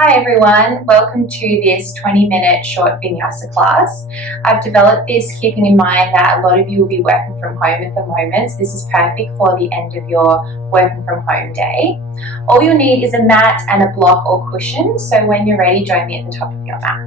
Hi everyone, welcome to this 20-minute short vinyasa class. I've developed this keeping in mind that a lot of you will be working from home at the moment, so this is perfect for the end of your working from home day. All you'll need is a mat and a block or cushion, so when you're ready, join me at the top of your mat.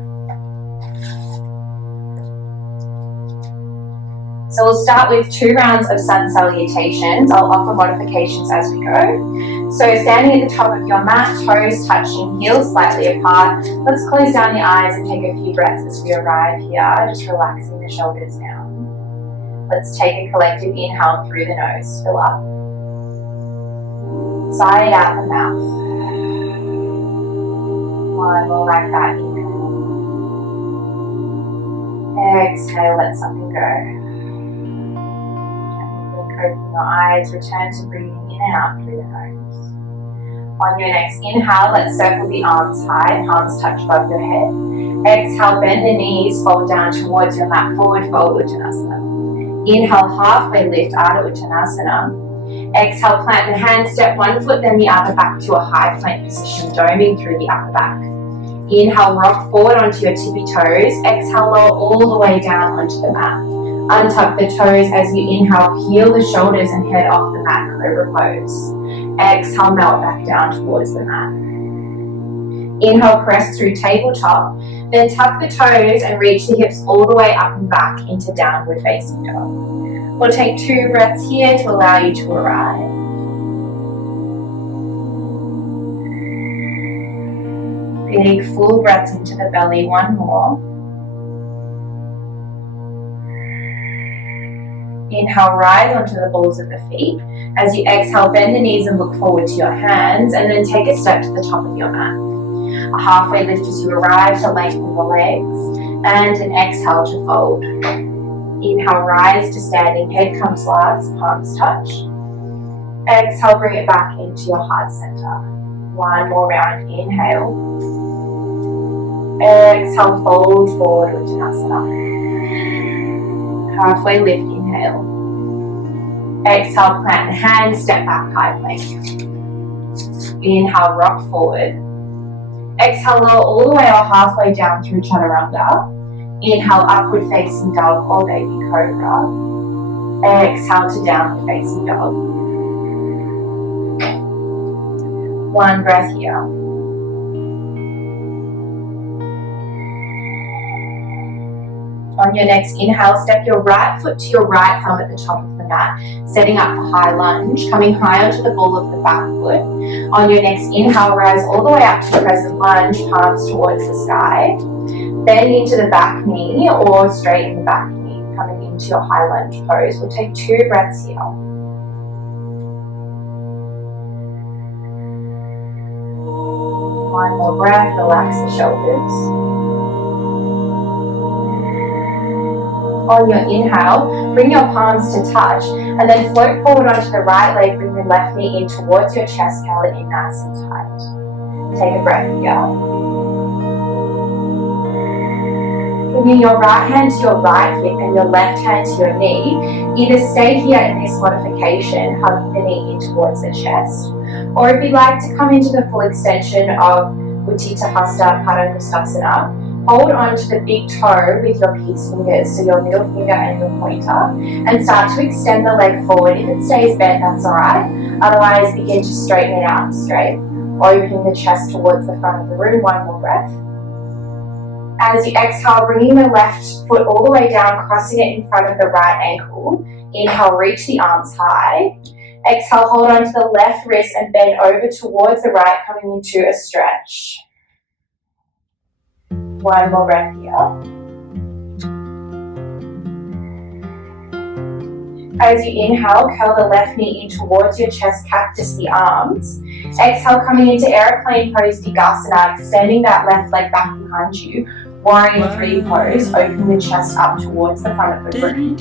So we'll start with 2 rounds of sun salutations. I'll offer modifications as we go. So standing at the top of your mat, toes touching, heels slightly apart. Let's close down the eyes and take a few breaths as we arrive here, just relaxing the shoulders down. Let's take a collective inhale through the nose, fill up. Sigh out the mouth. One more like that, inhale. Exhale, let something go. Open your eyes, return to breathing in and out through the nose. On your next inhale, let's circle the arms high, palms touch above your head. Exhale, bend the knees, fold down towards your mat, forward fold Uttanasana. Inhale, halfway lift, Ardha Uttanasana. Exhale, plant the hands, step one foot, then the other back to a high plank position, doming through the upper back. Inhale, rock forward onto your tippy toes. Exhale, lower all the way down onto the mat. Untuck the toes as you inhale, peel the shoulders and head off the mat, cobra pose. Exhale, melt back down towards the mat. Inhale, press through tabletop, then tuck the toes and reach the hips all the way up and back into downward facing dog. We'll take 2 breaths here to allow you to arrive. Big full breaths into the belly, one more. Inhale, rise onto the balls of the feet. As you exhale, bend the knees and look forward to your hands, and then take a step to the top of your mat. A halfway lift as you arrive to lengthen the legs, and an exhale to fold. Inhale, rise to standing, head comes last, palms touch. Exhale, bring it back into your heart center. One more round, inhale. Exhale, fold forward, Uttanasana. Halfway lift, inhale. Exhale, plant the hands, step back, high plank. Inhale, rock forward. Exhale, lower all the way or halfway down through chaturanga. Inhale, upward facing dog or baby cobra. Exhale to downward facing dog. One breath here. On your next inhale, step your right foot to your right thumb at the top of the mat, setting up for high lunge, coming high onto the ball of the back foot. On your next inhale, rise all the way up to crescent lunge, palms towards the sky. Bend into the back knee or straighten the back knee, coming into your high lunge pose. We'll take 2 breaths here. One more breath, relax the shoulders. On your inhale, bring your palms to touch and then float forward onto the right leg, bring the left knee in towards your chest, curl it in nice and tight. Take a breath here. Bringing your right hand to your right hip and your left hand to your knee. Either stay here in this modification, hugging the knee in towards the chest, or if you'd like to come into the full extension of Utthita Hasta Padangusthasana, hold on to the big toe with your peace fingers, so your middle finger and your pointer, and start to extend the leg forward. If it stays bent, that's alright. Otherwise, begin to straighten it out straight, opening the chest towards the front of the room. One more breath. As you exhale, bringing the left foot all the way down, crossing it in front of the right ankle. Inhale, reach the arms high. Exhale, hold on to the left wrist and bend over towards the right, coming into a stretch. One more breath here. As you inhale, curl the left knee in towards your chest, cactus the arms. Exhale, coming into airplane pose, Digasana, extending that left leg back behind you. Warrior 3 pose, opening the chest up towards the front of the room.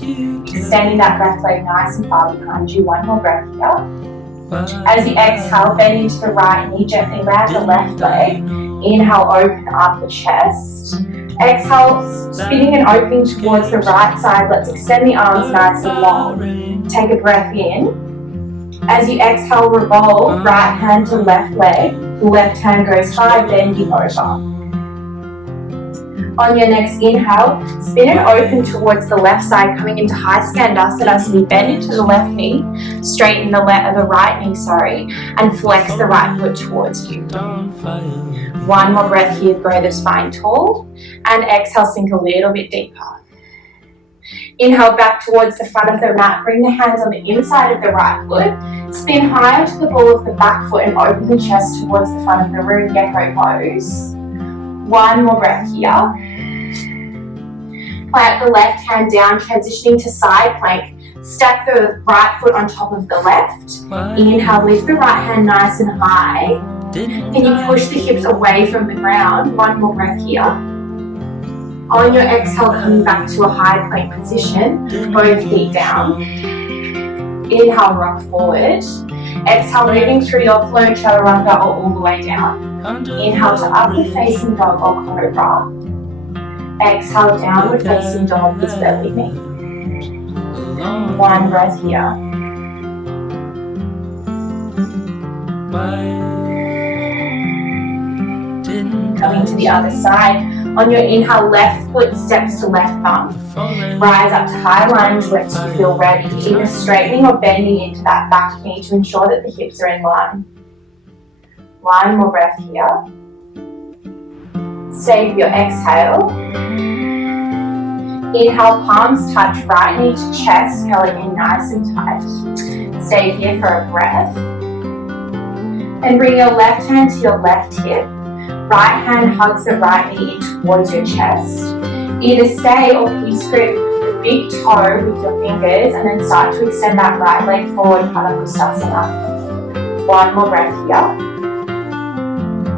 Extending that left leg nice and far behind you. One more breath here. As you exhale, bend into the right knee, gently land the left leg. Inhale, open up the chest. Exhale, spinning and opening towards the right side. Let's extend the arms nice and long. Take a breath in. As you exhale, revolve right hand to left leg. Left hand goes high, bending over. On your next inhale, spin and open towards the left side, coming into high skandasana. So we bend into the left knee, straighten the right knee, and flex the right foot towards you. One more breath here, grow the spine tall, and exhale, sink a little bit deeper. Inhale back towards the front of the mat, bring the hands on the inside of the right foot, spin high onto the ball of the back foot and open the chest towards the front of the room, gecko pose. One more breath here. Plant the left hand down, transitioning to side plank. Stack the right foot on top of the left. Inhale, lift the right hand nice and high. Can you push the hips away from the ground? One more breath here. On your exhale, coming back to a high plank position, both feet down. Inhale, rock forward. Exhale, moving through your flow, chaturanga, or all the way down. Inhale to upward facing dog or cobra. Exhale, downward facing dog with belly knee. One breath here. Coming to the other side. On your inhale, left foot steps to left thumb. Rise up to high lunge once you feel ready, either straightening or bending into that back knee to ensure that the hips are in line. One more breath here. Stay with your exhale. Inhale, palms touch, right knee to chest, curling in nice and tight. Stay here for a breath. And bring your left hand to your left hip. Right hand hugs the right knee in towards your chest. Either stay or peace grip the big toe with your fingers and then start to extend that right leg forward, Padangusthasana. One more breath here.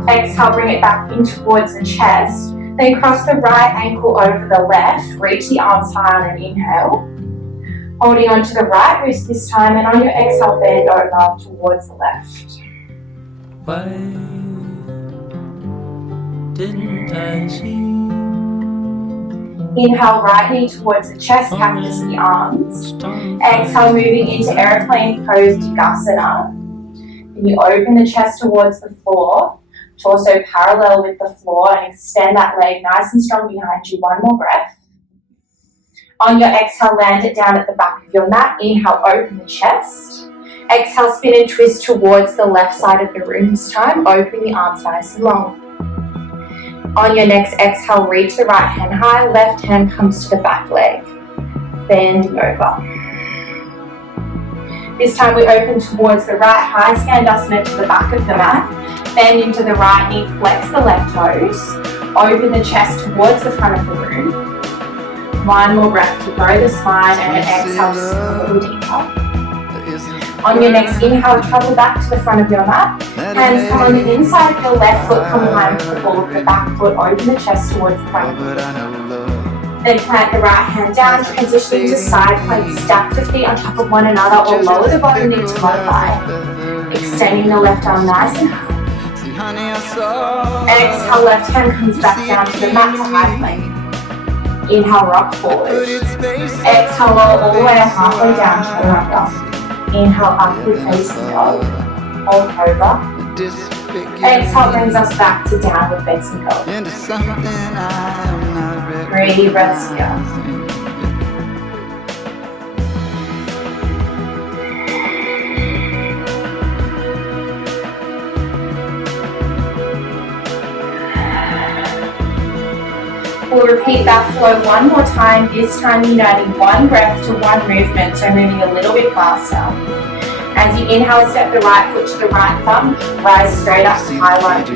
Exhale, bring it back in towards the chest. Then cross the right ankle over the left. Reach the arms high on an inhale. Holding onto the right wrist this time, and on your exhale, bend over towards the left. Why didn't I see? Inhale, right knee towards the chest, cactus the arms. Exhale, moving into airplane pose, Digasana. Then you open the chest towards the floor. Torso parallel with the floor and extend that leg nice and strong behind you. One more breath. On your exhale, land it down at the back of your mat. Inhale, open the chest. Exhale, spin and twist towards the left side of the room this time. Open the arms nice and long. On your next exhale, reach the right hand high. Left hand comes to the back leg. Bending over. This time we open towards the right, high skandasana to the back of the mat. Bend into the right knee, flex the left toes. Open the chest towards the front of the room. One more breath to grow the spine and an exhale, just a little deeper. On your next inhale, travel back to the front of your mat. Hands come on the inside of your left foot, come aligned with the ball of the back foot. Open the chest towards the front of the room. Then plant the right hand down, transitioning to side plank. Stack the feet on top of one another or lower the bottom knee to modify. Extending the left arm nice and high. Exhale, left hand comes back down to the mat to high plank. Inhale, rock forward. Exhale, roll all the way halfway down, chaturanga. Inhale, upward facing dog, or cobra. Exhale brings us back to downward facing dog. 3 breaths here. We'll repeat that flow one more time, this time uniting one breath to one movement, so moving a little bit faster. As you inhale, step the right foot to the right thumb, rise straight up to high lunge.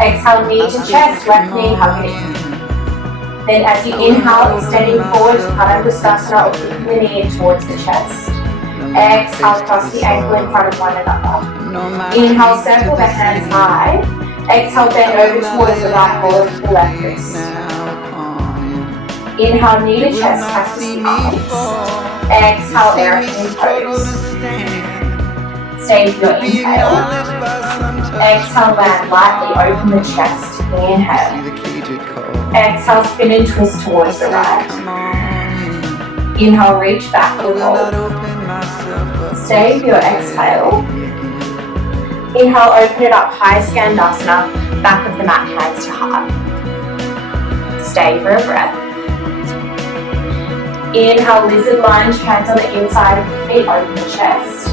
Exhale, knee to chest, left knee hugging it. Then as you inhale, extending forward to Padangusthasana or kicking the knee in towards the chest. Exhale, cross the ankle in front of one another. Inhale, circle the hands high. Exhale, bend over towards the right ball of the left wrist. Inhale, knee to chest, cactus the arms. Exhale, airplane pose. Stay with your inhale. Exhale, land lightly, open the chest. Inhale. Exhale, spin and twist towards the right. Inhale, reach back and hold. Stay with your exhale. Inhale, open it up, high Skandasana, back of the mat, hands to heart. Stay for a breath. Inhale, lizard lunge, hands on the inside of the feet, open the chest.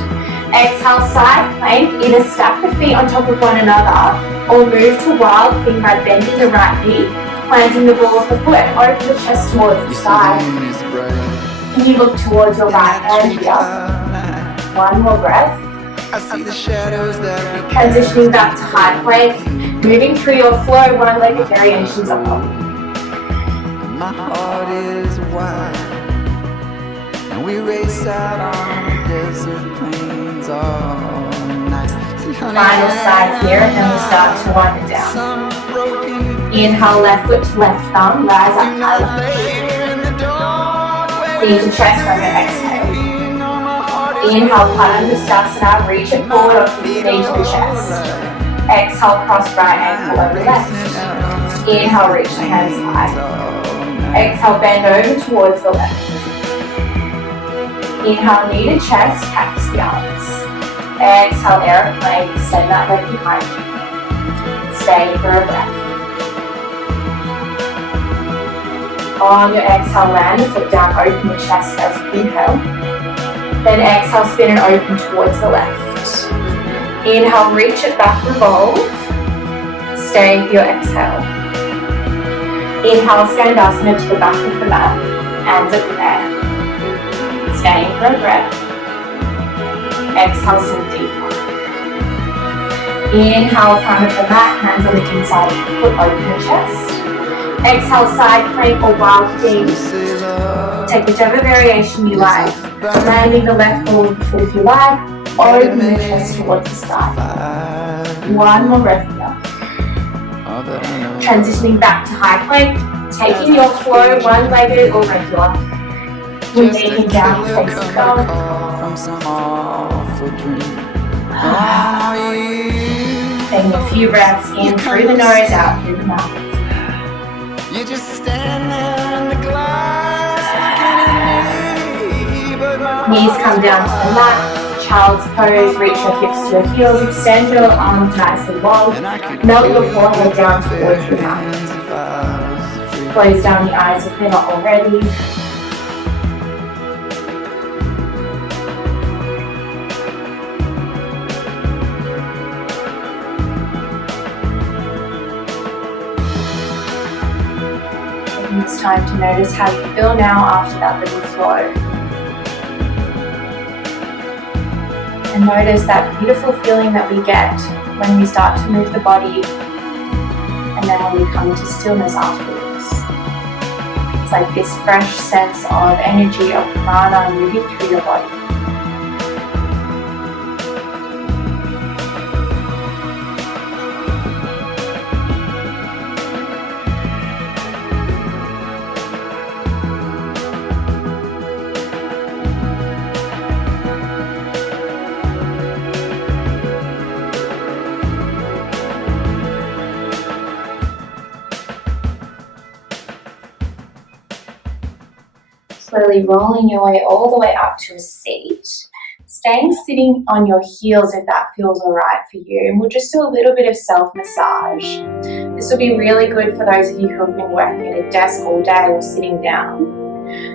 Exhale, side plank, either stack the feet on top of one another or move to wild thing by bending the right knee, planting the ball of the foot, open the chest towards the sky. Can you look towards your right hand here? One more breath. Transitioning back to high plank, moving through your flow, one-legged variations up. My heart is wide, and we race out on the desert plains all night. Final side here, and then we'll start to wind it down. Inhale, left foot to left thumb, rise up high. Knee to chest from your exhale. Inhale, Padangusthasana, reach it forward or keep the knee to the chest. Exhale, cross right ankle over left. Inhale, reach the hands high. Exhale, bend over towards the left. Inhale, knee to chest, cactus the arms. Exhale, aeroplane, extend that leg behind you. Stay for a breath. On your exhale, land the foot down, open the chest as you inhale. Then exhale, spin and open towards the left. Inhale, reach it back, revolve. Stay for your exhale. Inhale, Skandasana to the back of the mat, hands at the air. Staying for a breath. Exhale, sink deeper. Inhale, front of the mat, hands on the inside of the foot, open the chest. Exhale, side plank or wild thing. Take whichever variation you like. Landing the left ball of the foot if you like, or open the chest towards the sky. One more breath here. Transitioning back to high plank, taking your flow one-legged or regular. Moving down, facing dog. Taking a few breaths in through the nose, out through the mouth. You just stand there in the glass. Knees come down to the mat. Child's pose, reach your hips to your heels, extend your arms nice and long. Melt your forehead down towards the mat. Close down the eyes if you're not already. It's time to notice how you feel now after that little flow. And notice that beautiful feeling that we get when we start to move the body and then when we come into stillness afterwards. It's like this fresh sense of energy, of prana moving through your body. Slowly rolling your way all the way up to a seat. Staying sitting on your heels if that feels alright for you. And we'll just do a little bit of self-massage. This will be really good for those of you who have been working at a desk all day or sitting down.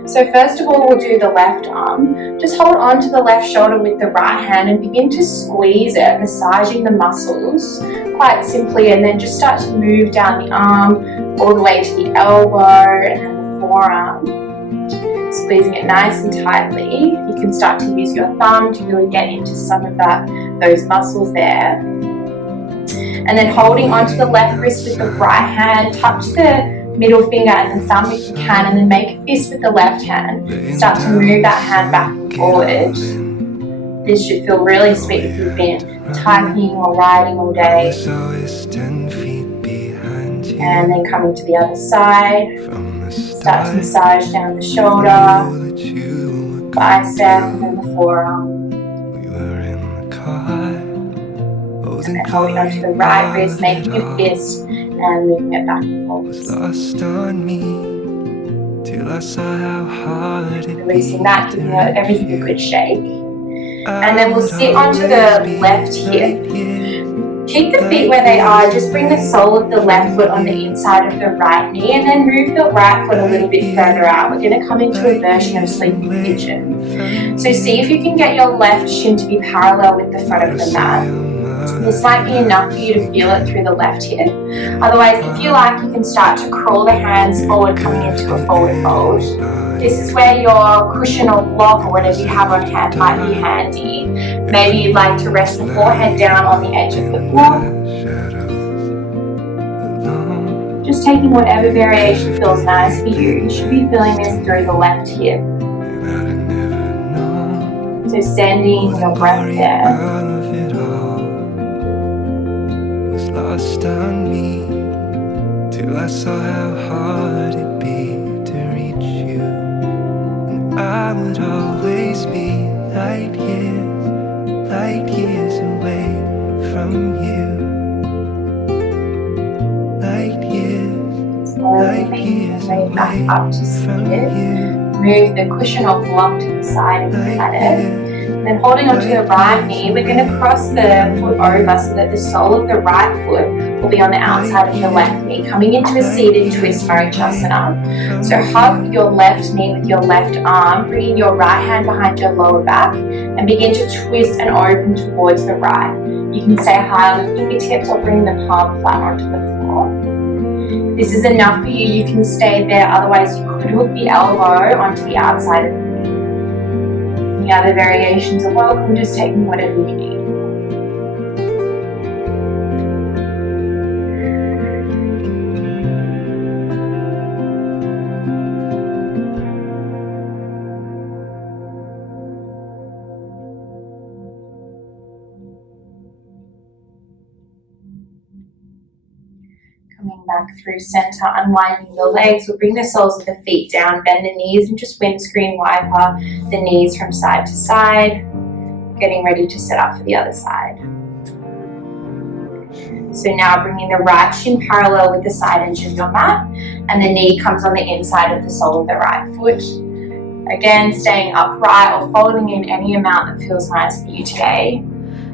So first of all, we'll do the left arm. Just hold on to the left shoulder with the right hand and begin to squeeze it, massaging the muscles quite simply, and then just start to move down the arm all the way to the elbow and then the forearm. Squeezing it nice and tightly. You can start to use your thumb to really get into some of those muscles there. And then holding onto the left wrist with the right hand, touch the middle finger and the thumb if you can, and then make a fist with the left hand. Start to move that hand back and forward. This should feel really sweet if you've been typing or writing all day. And then coming to the other side. Start to massage down the shoulder, bicep, and then the forearm. And then holding onto the right wrist, making a fist, and moving it back and forth. Releasing that, giving everything a good shake. And then we'll sit onto the left hip. Keep the feet where they are, just bring the sole of the left foot on the inside of the right knee and then move the right foot a little bit further out. We're going to come into a version of sleeping pigeon. So see if you can get your left shin to be parallel with the front of the mat. This might be enough for you to feel it through the left hip. Otherwise, if you like, you can start to crawl the hands forward, coming into a forward fold. This is where your cushion or block or whatever you have on hand might be handy. Maybe you'd like to rest the forehead down on the edge of the block. Just taking whatever variation feels nice for you. You should be feeling this through the left hip. So sending your breath there. Lost on me till I saw how hard it'd be to reach you, and I would always be light years away from you. Light years Back up to seated. Move the cushion or block to the side if you had it. Then holding onto the right knee, we're going to cross the foot over so that the sole of the right foot will be on the outside of the left knee, coming into a seated twist Marichyasana. So hug your left knee with your left arm, bringing your right hand behind your lower back and begin to twist and open towards the right. You can stay high on the fingertips or bring the palm flat onto the floor. This is enough for you. You can stay there, otherwise you could hook the elbow onto the outside of the knee. Any other variations are welcome, just taking whatever you need. Coming back through center, unwinding the legs. We'll bring the soles of the feet down, bend the knees and just windscreen wiper the knees from side to side. Getting ready to set up for the other side. So now bringing the right shin parallel with the side edge of your mat and the knee comes on the inside of the sole of the right foot. Again, staying upright or folding in any amount that feels nice for you today.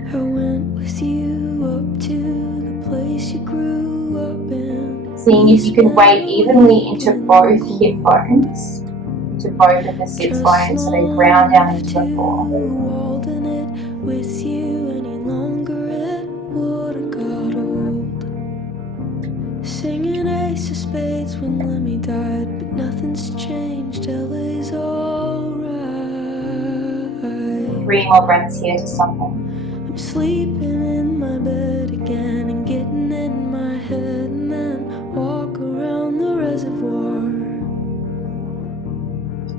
I went with you up to the place you grew up in. Seeing if you can weight evenly into both hip bones, to both of the sits bones so they ground down into the floor. Holding it with you any longer, it would have got old. Singing Ace of Spades when Lemmy died, but nothing's changed. LA's alright. 3 more breaths here to soften. I'm sleeping in my bed again and getting in my head and then walk around the reservoir.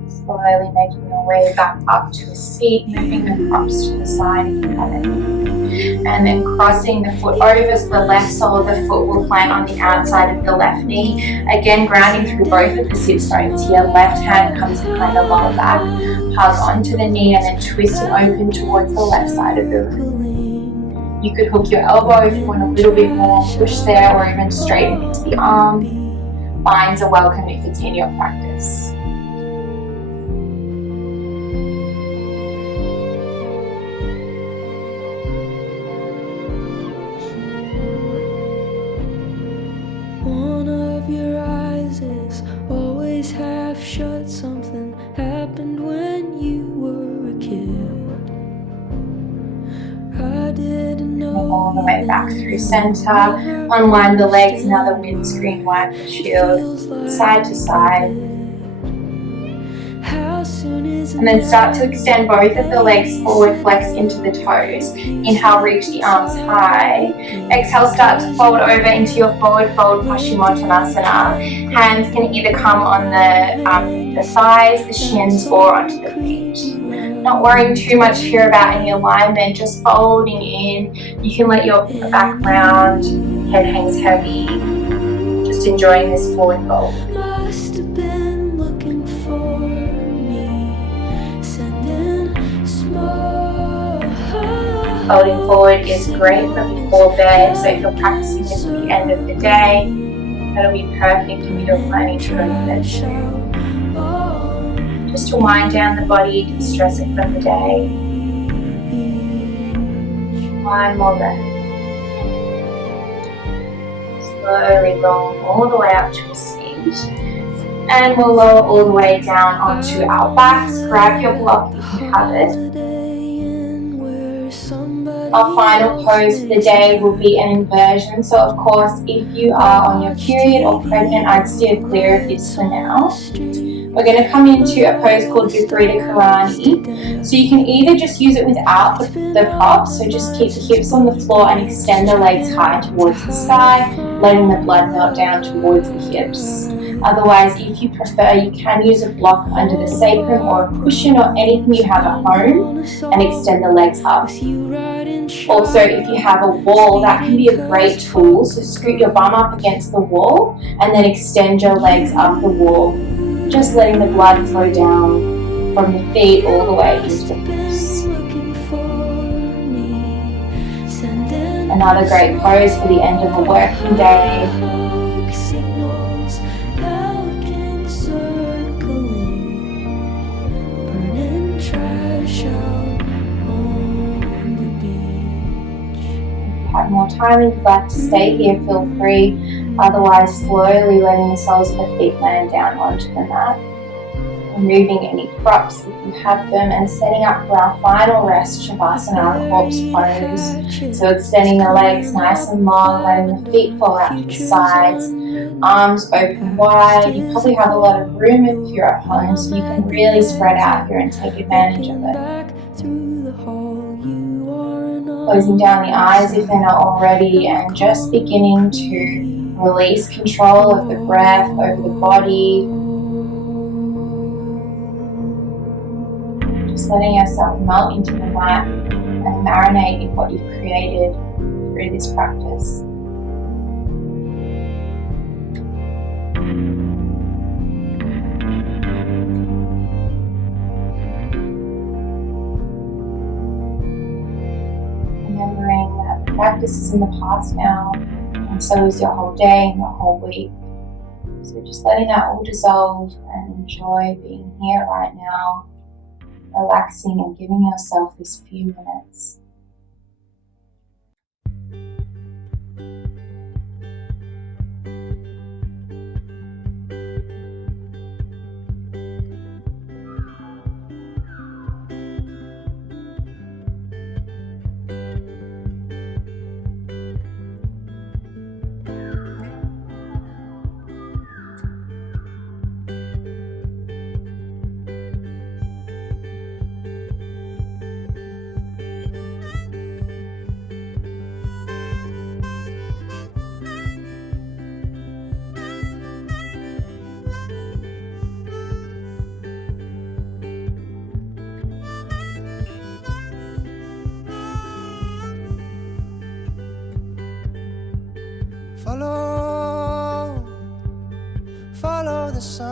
Slowly making your way back up to a seat, moving the props to the side if you have it. And then crossing the foot over so the left sole of the foot will plant on the outside of the left knee. Again, grounding through both of the sit bones here. Left hand comes behind the lower back. Hug onto the knee and then twist and open towards the left side of the room. You could hook your elbow if you want a little bit more push there, or even straighten into the arm. Binds are welcome if it's in your practice. One of your eyes is always half shut. Something happened when you were a kid. I didn't know. All the way back through center. Unwind the legs, another windscreen wiper shield, side to side. And then start to extend both of the legs forward, flex into the toes. Inhale, reach the arms high. Exhale, start to fold over into your forward fold Paschimottanasana. Hands can either come on the thighs, the shins, or onto the feet. Not worrying too much here about any alignment, just folding in. You can let your back round, head hangs heavy. Just enjoying this forward fold. Must have been looking for me, sending small. Folding forward is great for before bed, so if you're practicing this at the end of the day, that'll be perfect if you're planning to go to bed soon. Just to wind down the body, de-stress it from the day. One more breath. Slowly roll all the way up to a seat. And we'll lower all the way down onto our backs. Grab your block if you have it. Our final pose for the day will be an inversion. So of course, if you are on your period or pregnant, I'd steer clear of this for now. We're going to come into a pose called Viparita Karani. So you can either just use it without the props, so just keep the hips on the floor and extend the legs high towards the sky, letting the blood melt down towards the hips. Otherwise, if you prefer, you can use a block under the sacrum or a cushion or anything you have at home and extend the legs up. Also, if you have a wall, that can be a great tool. So scoot your bum up against the wall and then extend your legs up the wall, just letting the blood flow down from the feet all the way into the hips. Another great pose for the end of a working day. More time if you'd like to stay here, feel free. Otherwise, slowly letting the soles of the feet land down onto the mat. Removing any props if you have them, and setting up for our final rest, Savasana, corpse pose. So extending the legs nice and long, letting the feet fall out to the sides, arms open wide. You probably have a lot of room if you're at home, so you can really spread out here and take advantage of it. Closing down the eyes if they're not already, and just beginning to release control of the breath over the body. Just letting yourself melt into the mat and marinate in what you've created through this practice. Remembering that the practice is in the past now, and so is your whole day and your whole week. So just letting that all dissolve and enjoy being here right now, relaxing and giving yourself this few minutes. Follow the sun,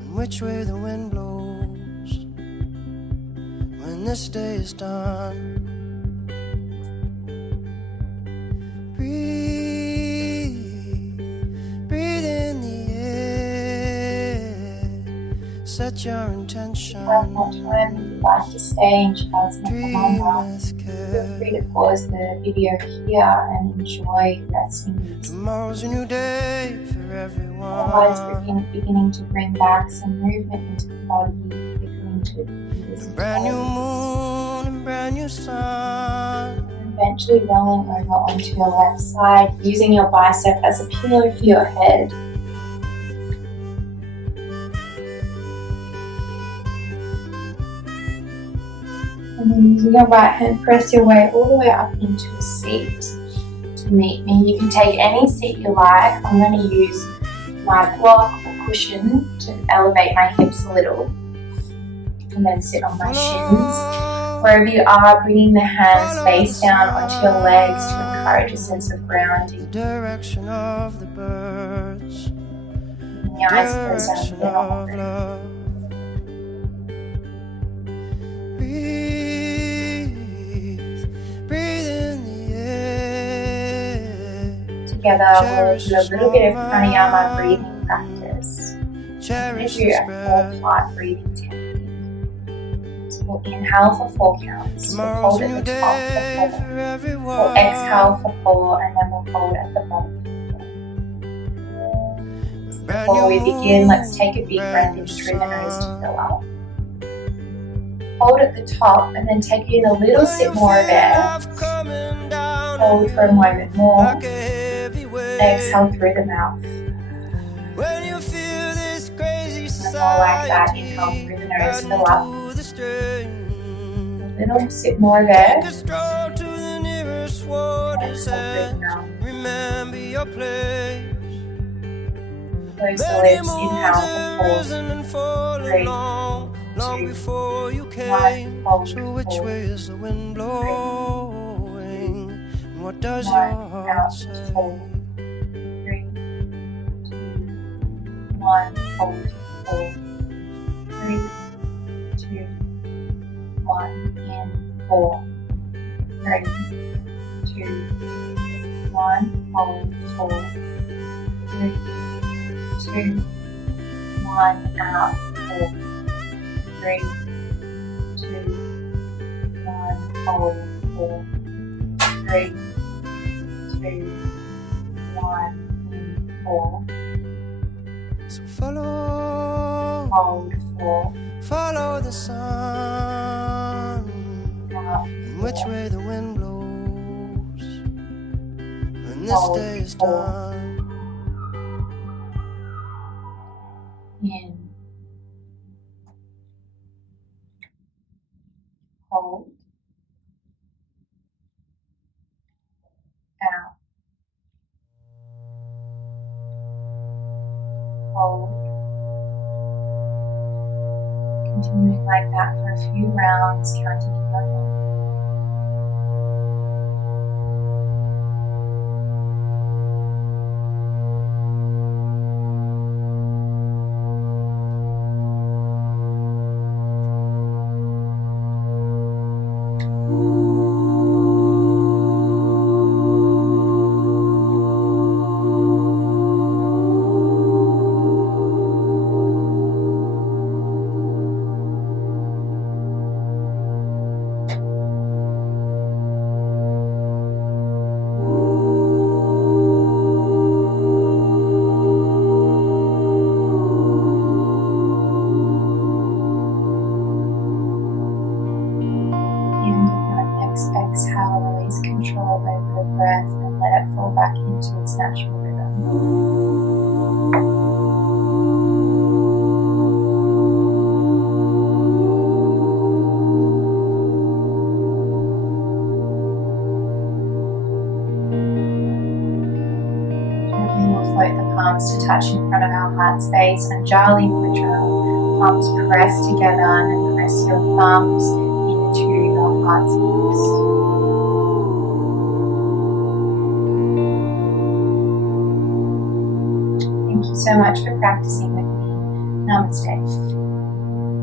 and which way the wind blows when this day is done. Breathe in the air, set your intention. One more time if you'd like to stay in Savasana. Feel free to pause the video here and enjoy resting. Tomorrow's a new day for everyone. Otherwise, beginning to bring back some movement into the body, beginning to this brand new moon and brand new sun. Eventually rolling over onto your left side, using your bicep as a pillow for your head. And then using your right hand, press your way all the way up into a seat to meet me. You can take any seat you like. I'm going to use my block or cushion to elevate my hips a little. And then sit on my shins. Wherever you are, bringing the hands face down onto your legs to encourage a sense of grounding. Direction of the birds. And the eyes close down if they're not already. Breathe in the air. Together, we'll do a little bit of pranayama breathing practice. We'll do a 4-part breathing technique. So We'll inhale for 4 counts. We'll hold at the top for 4. We'll exhale for 4 and then we'll hold at the bottom for 4. Before we begin, let's take a big breath in through the nose to fill up. Hold at the top and then take in a little sip more of air. Hold for a moment more. Exhale through the mouth. And more like that, inhale through the nose, fill up. A little sip more of air. Exhale through the mouth. Close the lips, inhale for 4, 3, 2, 1, hold for 4, 3, 2, 1, out, 4, 3, 2, 1, hold 4, 3, 2, 1, in 4, 3, 2, 1, hold 4, 3, 2, 1, out 4, 3, 2, 1, hold 4, 3, 2, 1, in 4. So follow, Hold 4, follow the sun, out and which 4, way the wind blows when this hold day is 4, done. in, hold, out, hold. Continuing like that for a few rounds, counting in your head. Exhale, release control over the breath and let it fall back into its natural rhythm. Gently we'll float the palms to touch in front of our heart space, and Jali Mudra, palms press together, and then press your thumbs into your heart space. Thank you so much for practicing with me. Namaste.